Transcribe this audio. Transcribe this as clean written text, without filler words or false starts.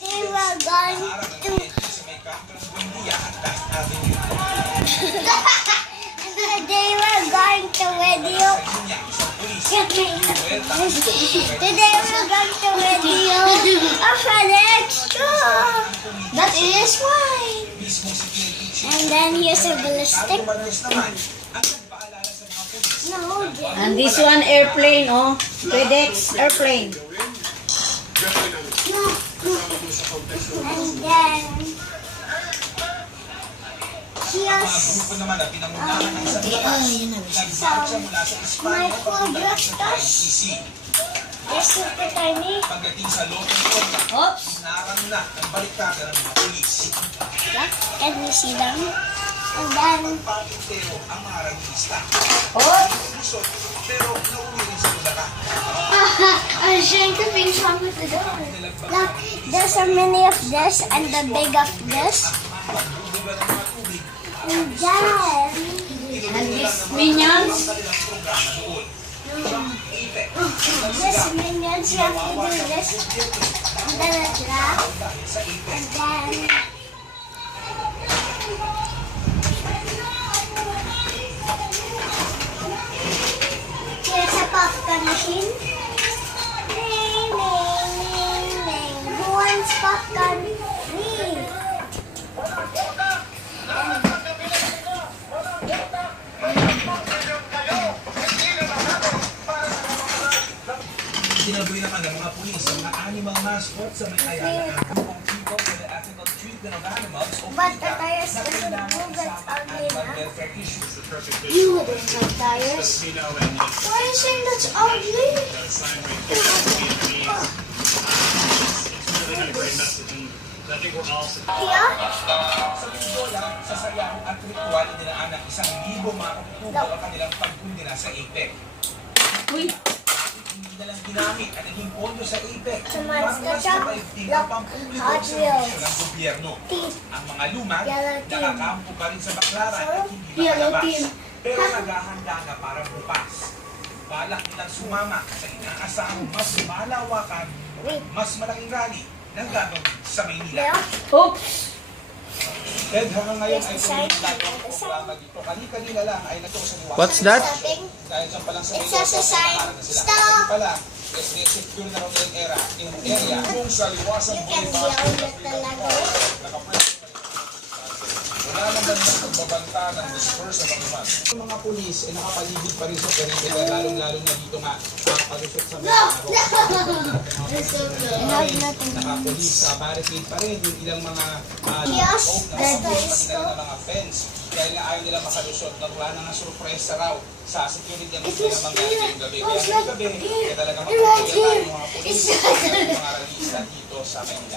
They were going to... Today we're going to video... Today we're going to video of an extra. That is why. And then here's a ballistic. No, And this one airplane, oh. FedEx airplane. and then here's my full brushes. They're super tiny. Oops. Yeah, can you see them? And then I'm trying to finish one with the door. Look, there's a mini of this and the big of this. And then And these minions. this minions, you have to do this. And then a giraffe. And then here's a popcorn machine. Ring, ring, ring, ring. Who wants popcorn? Me. Tinaboy naman ng mga pulis ang mga animal mascot sa may Ayala ang people for the ethical treatment of animals o But the tires doesn't move, that's ugly na. You wouldn't like tires. Why are you saying that's ugly? Yeah? Sa Mindola, sa sayang at ritual, dinaan ng 1,000 mga kaputubo ang kanilang pagpundira sa APEC. Uy. Hindi na lang ginamit at naging pondo sa APEC. Sa Monster Truck, look, Hot Wheels. ng gobyerno. Team. Ang mga lumad, Yellow team. nakakampo pa rin sa baklaran So, at hindi yellow makalabas. team. Pero naghahanda na para bukas. Balak nilang sumama sa inaasahang mas malawakan, Wait. mas malaking rally ng gagawin sa Maynila. There. Oops. Ed, hanggang ngayon Yes, ay the sign. tuloy tayo ang programa dito. Kani-kanina lang ay natutuwa sa What's that? Stopping. Dahil dyan pa lang sa It Maynila, says a sign. nakaharap na sila. Stop. Ngayon pa lang, secure na raw ng area kung sa liwasan You can yell at talaga. nakapwesto. Wala naman na pagbabanta ng disperse ng mga Yung mga pulis ay nakapaligid pa rin sa perimeter, lalong-lalo na dito nga palusot sa mga nakapulis sa barricade pa rin yung ilang mga Yes, na that's mga fence. Dahil nga ayaw nila makalusot na wala na nga surpresa raw sa security ng mga mangyari ngayong gabi. Kaya ngayong gabi, kaya talaga magpapagyan yung mga pulis at yung mga ralista dito sa Manila.